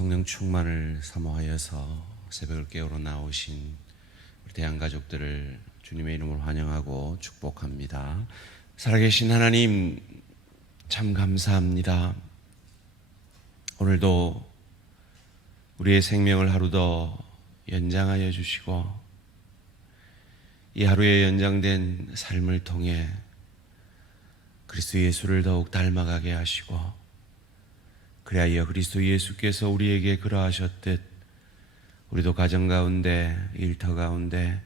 성령 충만을 사모하여서 새벽을 깨우러 나오신 우리 대한가족들을 주님의 이름으로 환영하고 축복합니다. 살아계신 하나님 참 감사합니다. 오늘도 우리의 생명을 하루 더 연장하여 주시고 이 하루에 연장된 삶을 통해 그리스도 예수를 더욱 닮아가게 하시고 그리하여 그리스도 예수께서 우리에게 그러하셨듯 우리도 가정 가운데, 일터 가운데,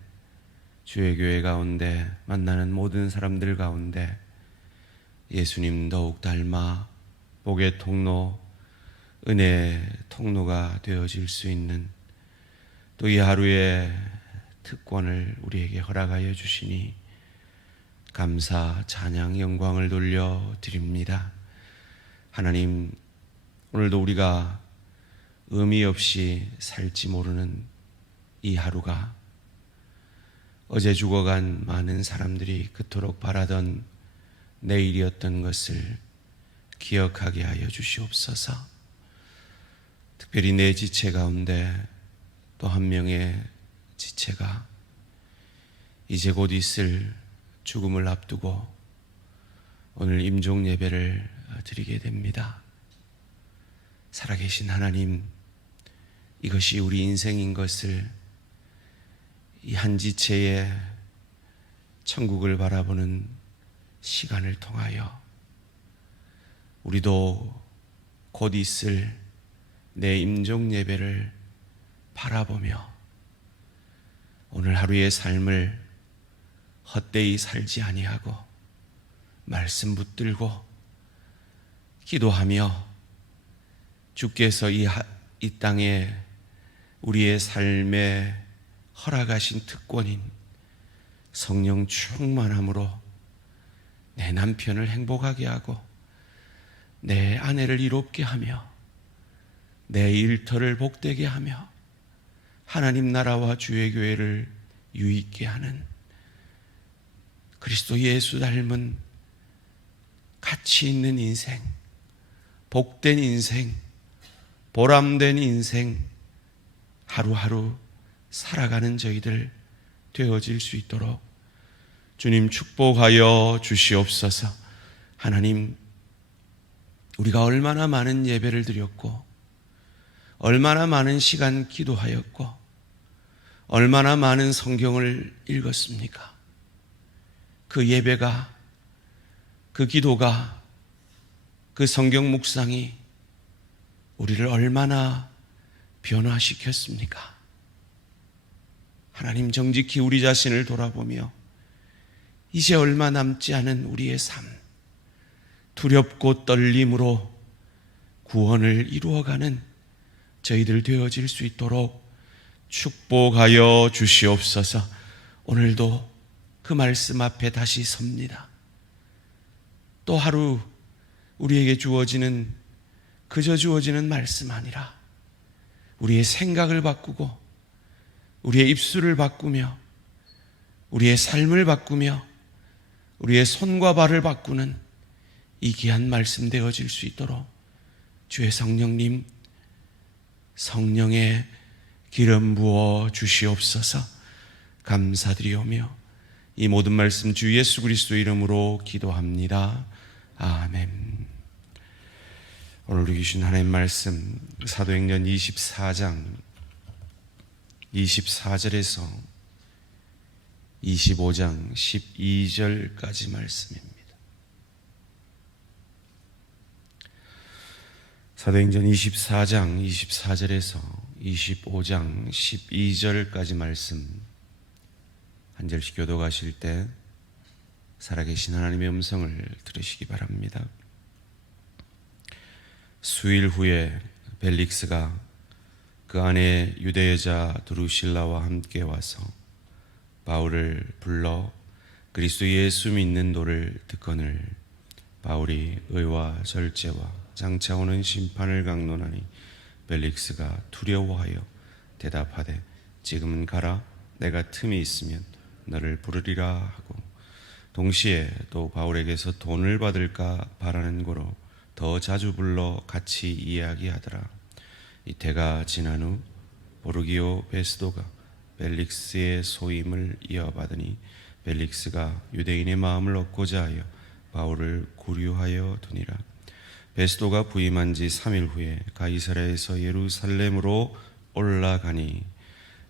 주의 교회 가운데, 만나는 모든 사람들 가운데 예수님 더욱 닮아 복의 통로, 은혜의 통로가 되어질 수 있는 또 이 하루의 특권을 우리에게 허락하여 주시니 감사, 찬양, 영광을 돌려드립니다. 하나님, 오늘도 우리가 의미 없이 살지 모르는 이 하루가 어제 죽어간 많은 사람들이 그토록 바라던 내일이었던 것을 기억하게 하여 주시옵소서. 특별히 내 지체 가운데 또 한 명의 지체가 이제 곧 있을 죽음을 앞두고 오늘 임종 예배를 드리게 됩니다. 살아계신 하나님, 이것이 우리 인생인 것을 이 한 지체의 천국을 바라보는 시간을 통하여 우리도 곧 있을 내 임종 예배를 바라보며 오늘 하루의 삶을 헛되이 살지 아니하고 말씀 붙들고 기도하며 주께서 이 땅에 우리의 삶에 허락하신 특권인 성령 충만함으로 내 남편을 행복하게 하고 내 아내를 이롭게 하며 내 일터를 복되게 하며 하나님 나라와 주의 교회를 유익게 하는 그리스도 예수 닮은 가치 있는 인생, 복된 인생, 보람된 인생 하루하루 살아가는 저희들 되어질 수 있도록 주님 축복하여 주시옵소서. 하나님, 우리가 얼마나 많은 예배를 드렸고 얼마나 많은 시간 기도하였고 얼마나 많은 성경을 읽었습니까? 그 예배가, 그 기도가, 그 성경 묵상이 우리를 얼마나 변화시켰습니까? 하나님, 정직히 우리 자신을 돌아보며 이제 얼마 남지 않은 우리의 삶, 두렵고 떨림으로 구원을 이루어가는 저희들 되어질 수 있도록 축복하여 주시옵소서. 오늘도 그 말씀 앞에 다시 섭니다. 또 하루 우리에게 그저 주어지는 말씀 아니라 우리의 생각을 바꾸고 우리의 입술을 바꾸며 우리의 삶을 바꾸며 우리의 손과 발을 바꾸는 이 귀한 말씀 되어질 수 있도록 주의 성령님, 성령의 기름 부어 주시옵소서. 감사드리오며 이 모든 말씀 주 예수 그리스도 이름으로 기도합니다. 아멘. 오늘 우리 주신 하나님 말씀 사도행전 24장 24절에서 25장 12절까지 말씀입니다. 사도행전 24장 24절에서 25장 12절까지 말씀 한 절씩 교독하실 때 살아계신 하나님의 음성을 들으시기 바랍니다. 수일 후에 벨릭스가 그 안에 유대 여자 드루실라와 함께 와서 바울을 불러 그리스도 예수 믿는 도를 듣거늘 바울이 의와 절제와 장차 오는 심판을 강론하니 벨릭스가 두려워하여 대답하되 지금은 가라, 내가 틈이 있으면 너를 부르리라 하고 동시에 또 바울에게서 돈을 받을까 바라는 고로 더 자주 불러 같이 이야기하더라. 이때가 지난 후 보르기오 베스도가 벨릭스의 소임을 이어받으니 벨릭스가 유대인의 마음을 얻고자 하여 바울을 구류하여 두니라. 베스도가 부임한 지 3일 후에 가이사랴에서 예루살렘으로 올라가니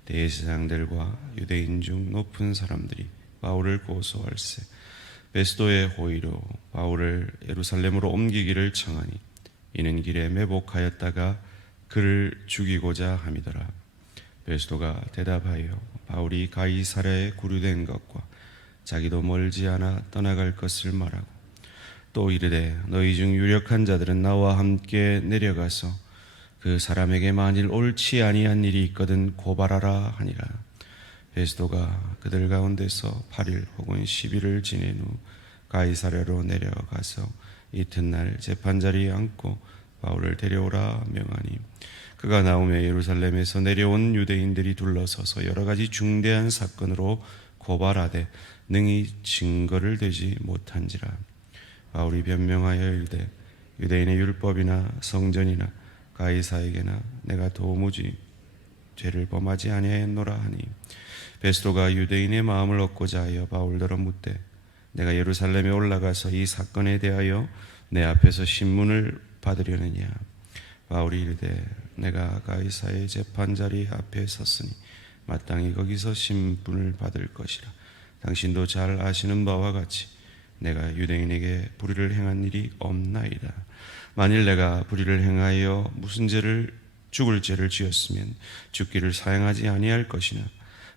대제사장들과 유대인 중 높은 사람들이 바울을 고소할세 베스도의 호의로 바울을 예루살렘으로 옮기기를 청하니 이는 길에 매복하였다가 그를 죽이고자 함이더라. 베스도가 대답하여 바울이 가이사랴에 구류된 것과 자기도 멀지 않아 떠나갈 것을 말하고 또 이르되 너희 중 유력한 자들은 나와 함께 내려가서 그 사람에게 만일 옳지 아니한 일이 있거든 고발하라 하니라. 베스도가 그들 가운데서 8일 혹은 10일을 지낸 후 가이사랴로 내려가서 이튿날 재판자리에 앉고 바울을 데려오라 명하니 그가 나오며 예루살렘에서 내려온 유대인들이 둘러서서 여러 가지 중대한 사건으로 고발하되 능히 증거를 대지 못한지라. 바울이 변명하여 이르되 유대인의 율법이나 성전이나 가이사에게나 내가 도무지 죄를 범하지 아니하였노라 하니 베스도가 유대인의 마음을 얻고자 하여 바울더러 묻되 내가 예루살렘에 올라가서 이 사건에 대하여 내 앞에서 신문을 받으려느냐. 바울이 이르되 내가 가이사의 재판자리 앞에 섰으니 마땅히 거기서 신분을 받을 것이라. 당신도 잘 아시는 바와 같이 내가 유대인에게 불의를 행한 일이 없나이다. 만일 내가 불의를 행하여 무슨 죄를 죽을 죄를 지었으면 죽기를 사양하지 아니할 것이나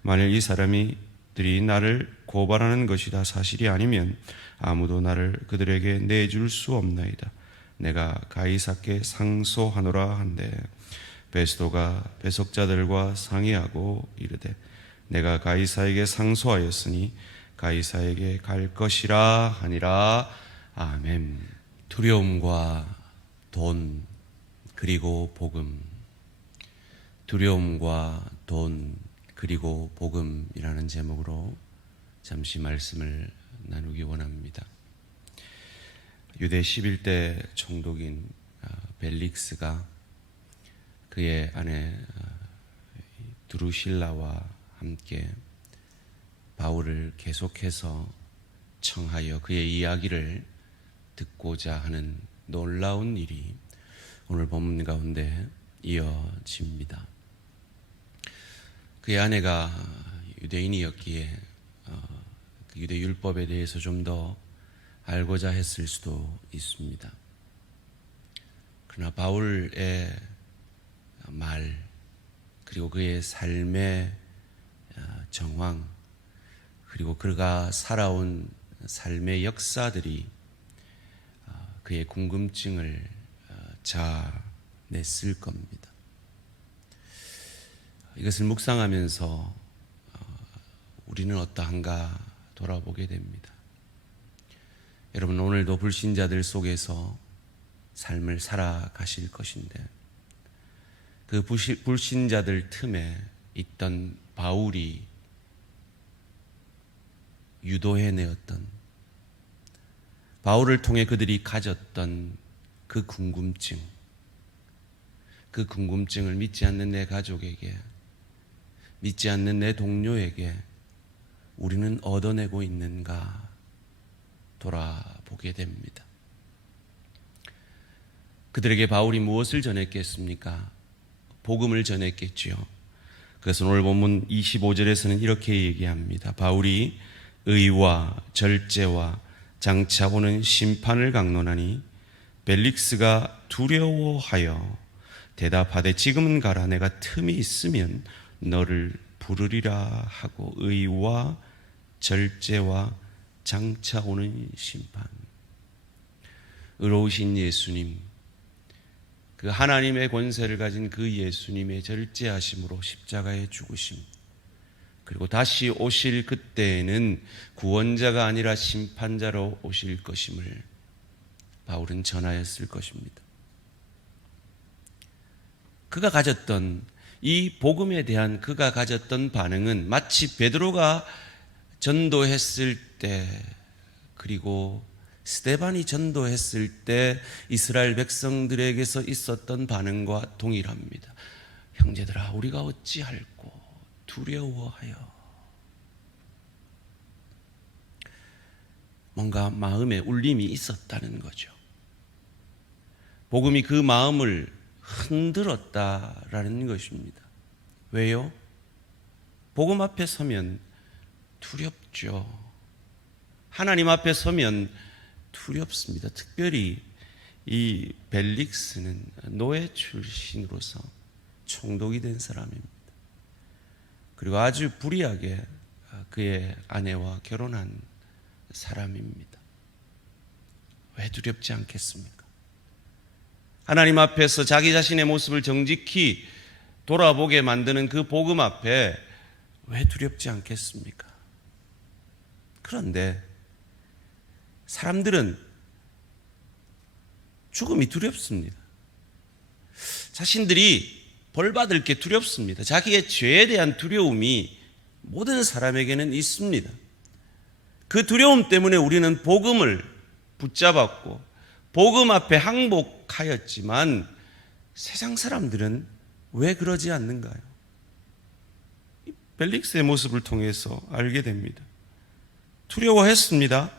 만일 이 사람들이 나를 고발하는 것이 다 사실이 아니면 아무도 나를 그들에게 내줄 수 없나이다. 내가 가이사께 상소하노라 한데 베스도가 배석자들과 상의하고 이르되 내가 가이사에게 상소하였으니 가이사에게 갈 것이라 하니라. 아멘. 두려움과 돈 그리고 복음. 두려움과 돈 그리고 복음이라는 제목으로 잠시 말씀을 나누기 원합니다. 유대 11대 총독인 벨릭스가 그의 아내 드루실라와 함께 바울을 계속해서 청하여 그의 이야기를 듣고자 하는 놀라운 일이 오늘 본문 가운데 이어집니다. 그의 아내가 유대인이었기에 유대 율법에 대해서 좀 더 알고자 했을 수도 있습니다. 그러나 바울의 말 그리고 그의 삶의 정황 그리고 그가 살아온 삶의 역사들이 그의 궁금증을 자아냈을 겁니다. 이것을 묵상하면서 우리는 어떠한가 돌아보게 됩니다. 여러분 오늘도 불신자들 속에서 삶을 살아가실 것인데 그 불신자들 틈에 있던 바울이 유도해내었던 바울을 통해 그들이 가졌던 그 궁금증을 믿지 않는 내 가족에게 믿지 않는 내 동료에게 우리는 얻어내고 있는가 돌아보게 됩니다. 그들에게 바울이 무엇을 전했겠습니까? 복음을 전했겠지요. 그래서 오늘 본문 25절에서는 이렇게 얘기합니다. 바울이 의와 절제와 장차 오는 심판을 강론하니 벨릭스가 두려워하여 대답하되 지금은 가라. 내가 틈이 있으면 너를 부르리라 하고 의와 절제와 장차 오는 심판. 의로우신 예수님, 그 하나님의 권세를 가진 그 예수님의 절제하심으로 십자가에 죽으심, 그리고 다시 오실 그때에는 구원자가 아니라 심판자로 오실 것임을 바울은 전하였을 것입니다. 그가 가졌던 이 복음에 대한 그가 가졌던 반응은 마치 베드로가 전도했을 때 그리고 스데반이 전도했을 때 이스라엘 백성들에게서 있었던 반응과 동일합니다. 형제들아, 우리가 어찌할꼬 두려워하여. 뭔가 마음에 울림이 있었다는 거죠. 복음이 그 마음을 흔들었다라는 것입니다. 왜요? 복음 앞에 서면 두렵죠. 하나님 앞에 서면 두렵습니다. 특별히 이 벨릭스는 노예 출신으로서 총독이 된 사람입니다. 그리고 아주 불의하게 그의 아내와 결혼한 사람입니다. 왜 두렵지 않겠습니까? 하나님 앞에서 자기 자신의 모습을 정직히 돌아보게 만드는 그 복음 앞에 왜 두렵지 않겠습니까? 그런데 사람들은 죽음이 두렵습니다. 자신들이 벌받을 게 두렵습니다. 자기의 죄에 대한 두려움이 모든 사람에게는 있습니다. 그 두려움 때문에 우리는 복음을 붙잡았고 복음 앞에 항복하였지만 세상 사람들은 왜 그러지 않는가요? 벨릭스의 모습을 통해서 알게 됩니다. 두려워했습니다.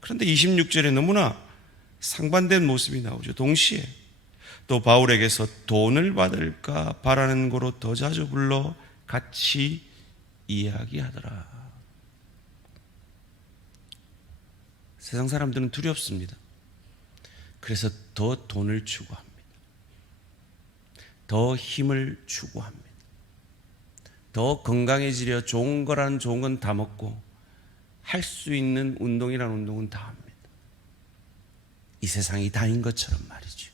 그런데 26절에 너무나 상반된 모습이 나오죠. 동시에 또 바울에게서 돈을 받을까 바라는 거로 더 자주 불러 같이 이야기하더라. 세상 사람들은 두렵습니다. 그래서 더 돈을 추구합니다. 더 힘을 추구합니다. 더 건강해지려 좋은 거란 좋은 건 다 먹고 할 수 있는 운동이란 운동은 다 합니다. 이 세상이 다인 것처럼 말이죠.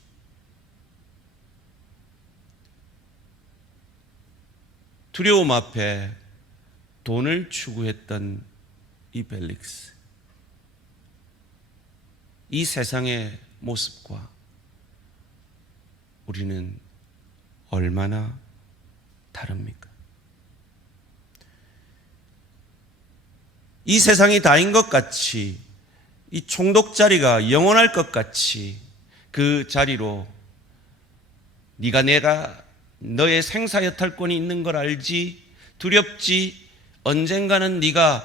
두려움 앞에 돈을 추구했던 이 벨릭스, 이 세상의 모습과 우리는 얼마나 다릅니까? 이 세상이 다인 것 같이, 이 총독 자리가 영원할 것 같이 그 자리로 내가 너의 생사여탈권이 있는 걸 알지? 두렵지? 언젠가는 네가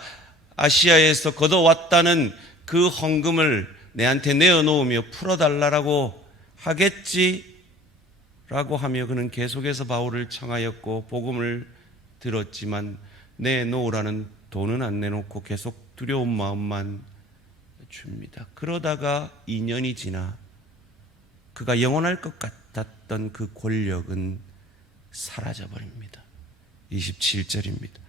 아시아에서 걷어왔다는 그 헌금을 내한테 내어놓으며 풀어달라고 하겠지? 라고 하며 그는 계속해서 바울을 청하였고 복음을 들었지만 내놓으라는 돈은 안 내놓고 계속 두려운 마음만 줍니다. 그러다가 2년이 지나 그가 영원할 것 같았던 그 권력은 사라져버립니다. 27절입니다.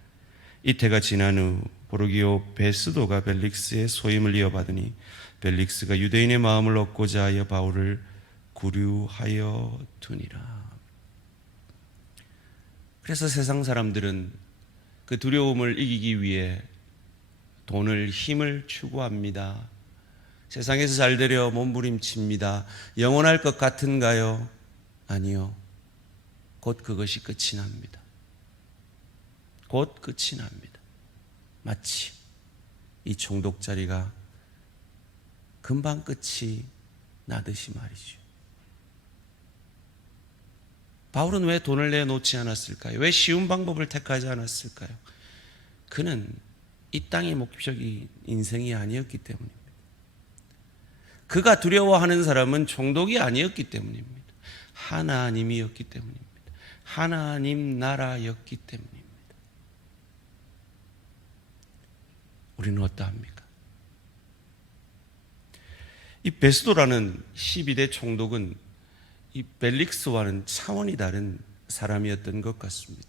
이때가 지난 후 보르기오 베스도가 벨릭스의 소임을 이어받으니 벨릭스가 유대인의 마음을 얻고자 하여 바울을 구류하여 두니라. 그래서 세상 사람들은 그 두려움을 이기기 위해 돈을, 힘을 추구합니다. 세상에서 잘 되려 몸부림칩니다. 영원할 것 같은가요? 아니요. 곧 그것이 끝이 납니다. 곧 끝이 납니다. 마치 이 총독 자리가 금방 끝이 나듯이 말이죠. 바울은 왜 돈을 내놓지 않았을까요? 왜 쉬운 방법을 택하지 않았을까요? 그는 이 땅의 목적이 인생이 아니었기 때문입니다. 그가 두려워하는 사람은 총독이 아니었기 때문입니다. 하나님이었기 때문입니다. 하나님 나라였기 때문입니다. 우리는 어떠합니까? 이 베스도라는 12대 총독은 이 벨릭스와는 차원이 다른 사람이었던 것 같습니다.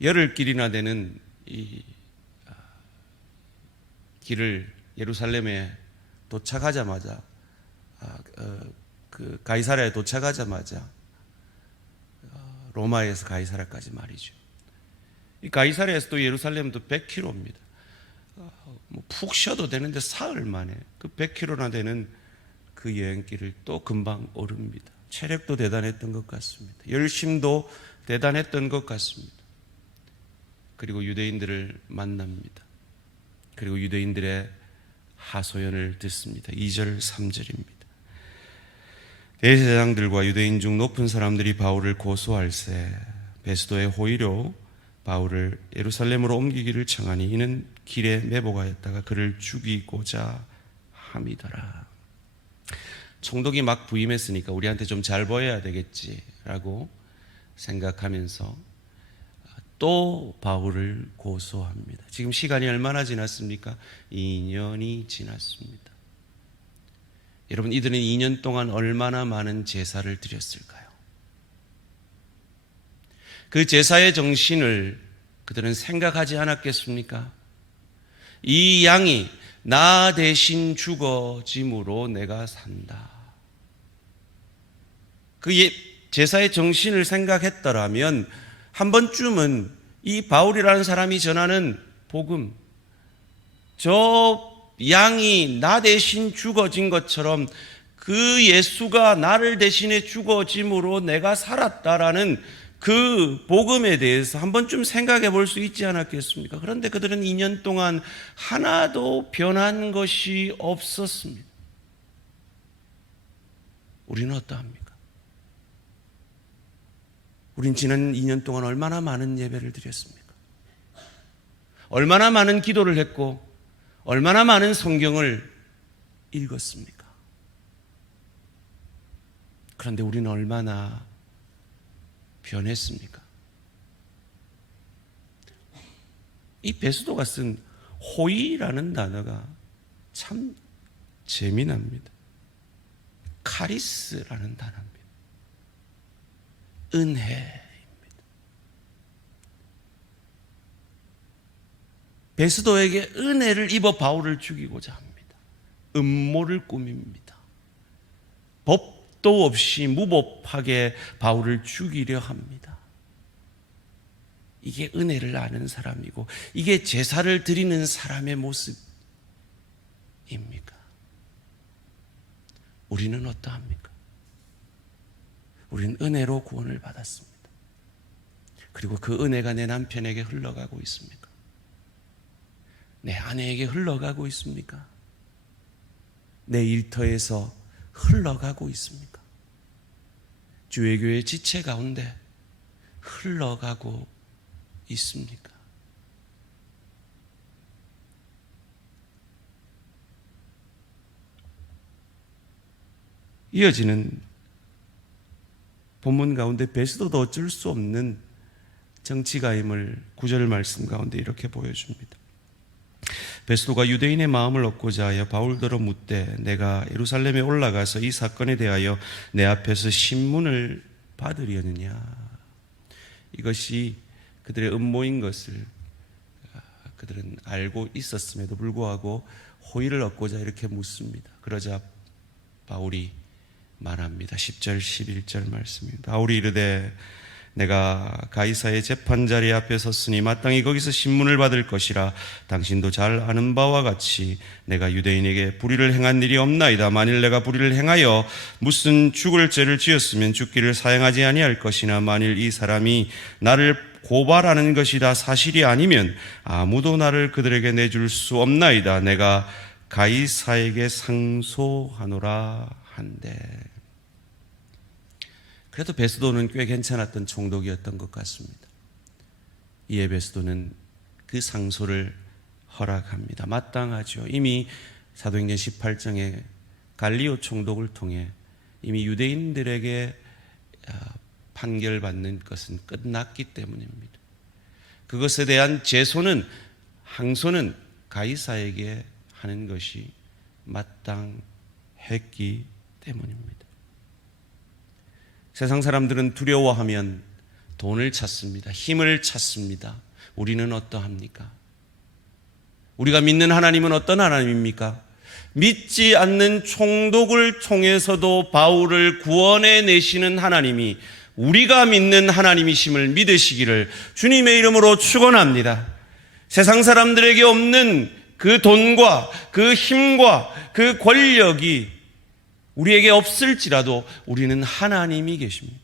열흘길이나 되는 이 길을 예루살렘에 도착하자마자 그 가이사랴에 도착하자마자 로마에서 가이사랴까지 말이죠. 이 가이사랴에서 또 예루살렘도 100km입니다. 푹 쉬어도 되는데 사흘 만에 그 100km나 되는 그 여행길을 또 금방 오릅니다. 체력도 대단했던 것 같습니다. 열심도 대단했던 것 같습니다. 그리고 유대인들을 만납니다. 그리고 유대인들의 하소연을 듣습니다. 2절 3절입니다. 대제사장들과 유대인 중 높은 사람들이 바울을 고소할세 베스도의 호의로 바울을 예루살렘으로 옮기기를 청하니 이는 길에 매복하였다가 그를 죽이고자 함이더라. 총독이 막 부임했으니까 우리한테 좀 잘 보여야 되겠지라고 생각하면서 또 바울을 고소합니다. 지금 시간이 얼마나 지났습니까? 2년이 지났습니다. 여러분, 이들은 2년 동안 얼마나 많은 제사를 드렸을까요? 그 제사의 정신을 그들은 생각하지 않았겠습니까? 이 양이 나 대신 죽어짐으로 내가 산다. 그 제사의 정신을 생각했더라면 한 번쯤은 이 바울이라는 사람이 전하는 복음, 저 양이 나 대신 죽어진 것처럼 그 예수가 나를 대신해 죽어짐으로 내가 살았다라는 그 복음에 대해서 한 번쯤 생각해 볼 수 있지 않았겠습니까? 그런데 그들은 2년 동안 하나도 변한 것이 없었습니다. 우리는 어떠합니까? 우린 지난 2년 동안 얼마나 많은 예배를 드렸습니까? 얼마나 많은 기도를 했고 얼마나 많은 성경을 읽었습니까? 그런데 우리는 얼마나 변했습니까? 이 베스도가 쓴 호의라는 단어가 참 재미납니다. 카리스라는 단어입니다. 은혜입니다. 베스도에게 은혜를 입어 바울을 죽이고자 합니다. 음모를 꾸밉니다. 법도 없이 무법하게 바울을 죽이려 합니다. 이게 은혜를 아는 사람이고 이게 제사를 드리는 사람의 모습입니까? 우리는 어떠합니까? 우리는 은혜로 구원을 받았습니다. 그리고 그 은혜가 내 남편에게 흘러가고 있습니까? 내 아내에게 흘러가고 있습니까? 내 일터에서 흘러가고 있습니까? 주의 교회 지체 가운데 흘러가고 있습니까? 이어지는 본문 가운데 베스도도 어쩔 수 없는 정치가임을 9절 말씀 가운데 이렇게 보여줍니다. 베스도가 유대인의 마음을 얻고자 하여 바울더러 묻되 내가 예루살렘에 올라가서 이 사건에 대하여 내 앞에서 신문을 받으려느냐. 이것이 그들의 음모인 것을 그들은 알고 있었음에도 불구하고 호의를 얻고자 이렇게 묻습니다. 그러자 바울이 말합니다. 10절 11절 말씀입니다. 바울이 이르되 내가 가이사의 재판자리 앞에 섰으니 마땅히 거기서 신문을 받을 것이라. 당신도 잘 아는 바와 같이 내가 유대인에게 불의를 행한 일이 없나이다. 만일 내가 불의를 행하여 무슨 죽을 죄를 지었으면 죽기를 사양하지 아니할 것이나 만일 이 사람이 나를 고발하는 것이 다 사실이 아니면 아무도 나를 그들에게 내줄 수 없나이다. 내가 가이사에게 상소하노라 한데. 그래도 베스도는 꽤 괜찮았던 총독이었던 것 같습니다. 이에 베스도는 그 상소를 허락합니다. 마땅하죠. 이미 사도행전 18장에 갈리오 총독을 통해 이미 유대인들에게 판결받는 것은 끝났기 때문입니다. 그것에 대한 제소는 항소는 가이사에게 하는 것이 마땅했기 때문입니다. 세상 사람들은 두려워하면 돈을 찾습니다. 힘을 찾습니다. 우리는 어떠합니까? 우리가 믿는 하나님은 어떤 하나님입니까? 믿지 않는 총독을 통해서도 바울을 구원해 내시는 하나님이 우리가 믿는 하나님이심을 믿으시기를 주님의 이름으로 축원합니다. 세상 사람들에게 없는 그 돈과 그 힘과 그 권력이 우리에게 없을지라도 우리는 하나님이 계십니다.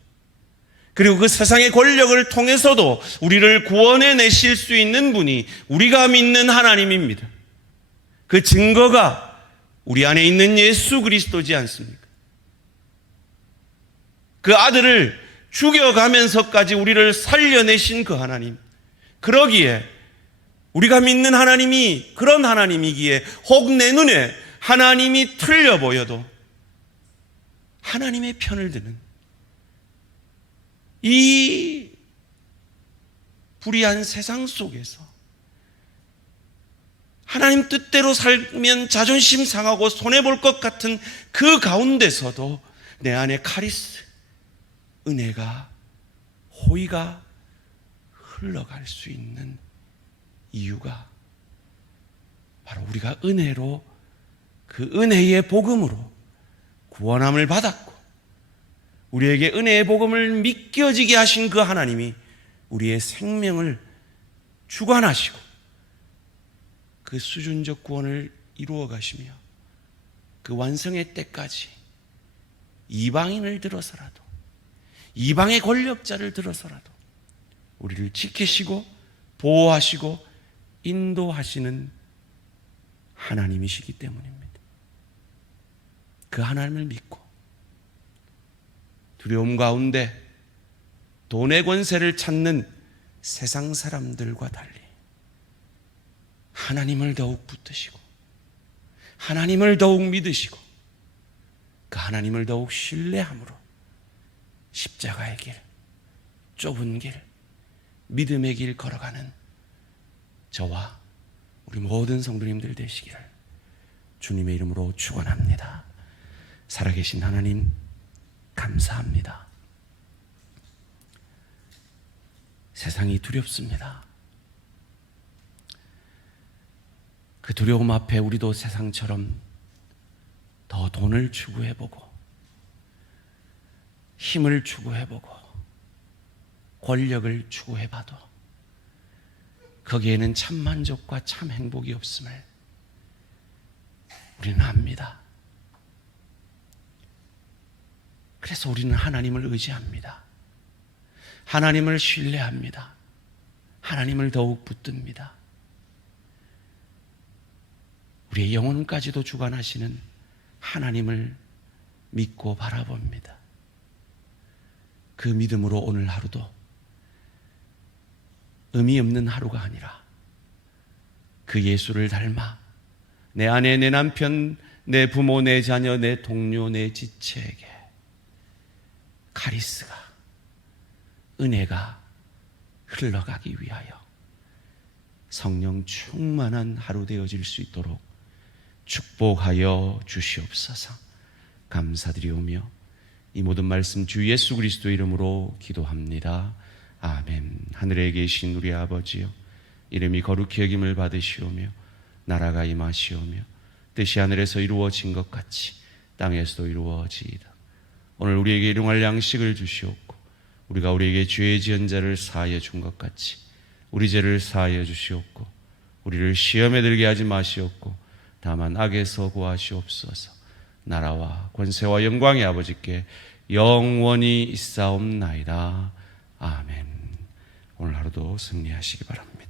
그리고 그 세상의 권력을 통해서도 우리를 구원해 내실 수 있는 분이 우리가 믿는 하나님입니다. 그 증거가 우리 안에 있는 예수 그리스도지 않습니까? 그 아들을 죽여가면서까지 우리를 살려내신 그 하나님, 그러기에 우리가 믿는 하나님이 그런 하나님이기에 혹 내 눈에 하나님이 틀려 보여도 하나님의 편을 드는 이 불의한 세상 속에서 하나님 뜻대로 살면 자존심 상하고 손해볼 것 같은 그 가운데서도 내 안에 카리스, 은혜가, 호의가 흘러갈 수 있는 이유가 바로 우리가 은혜로, 그 은혜의 복음으로 구원함을 받았고 우리에게 은혜의 복음을 믿겨지게 하신 그 하나님이 우리의 생명을 주관하시고 그 수준적 구원을 이루어 가시며 그 완성의 때까지 이방인을 들어서라도, 이방의 권력자를 들어서라도 우리를 지키시고 보호하시고 인도하시는 하나님이시기 때문입니다. 그 하나님을 믿고 두려움 가운데 돈의 권세를 찾는 세상 사람들과 달리 하나님을 더욱 붙드시고 하나님을 더욱 믿으시고 그 하나님을 더욱 신뢰함으로 십자가의 길, 좁은 길, 믿음의 길 걸어가는 저와 우리 모든 성도님들 되시기를 주님의 이름으로 축원합니다. 살아계신 하나님 감사합니다. 세상이 두렵습니다. 그 두려움 앞에 우리도 세상처럼 더 돈을 추구해보고 힘을 추구해보고 권력을 추구해봐도 거기에는 참 만족과 참 행복이 없음을 우리는 압니다. 그래서 우리는 하나님을 의지합니다. 하나님을 신뢰합니다. 하나님을 더욱 붙듭니다. 우리의 영혼까지도 주관하시는 하나님을 믿고 바라봅니다. 그 믿음으로 오늘 하루도 의미 없는 하루가 아니라 그 예수를 닮아 내 아내, 내 남편, 내 부모, 내 자녀, 내 동료, 내 지체에게 카리스가, 은혜가 흘러가기 위하여 성령 충만한 하루 되어질 수 있도록 축복하여 주시옵소서. 감사드리오며 이 모든 말씀 주 예수 그리스도 이름으로 기도합니다. 아멘. 하늘에 계신 우리 아버지여, 이름이 거룩히 여김을 받으시오며 나라가 임하시오며 뜻이 하늘에서 이루어진 것 같이 땅에서도 이루어지이다. 오늘 우리에게 일용할 양식을 주시옵고 우리가 우리에게 죄 지은 자를 사하여 준 것 같이 우리 죄를 사하여 주시옵고 우리를 시험에 들게 하지 마시옵고 다만 악에서 구하시옵소서. 나라와 권세와 영광의 아버지께 영원히 있사옵나이다. 아멘. 오늘 하루도 승리하시기 바랍니다.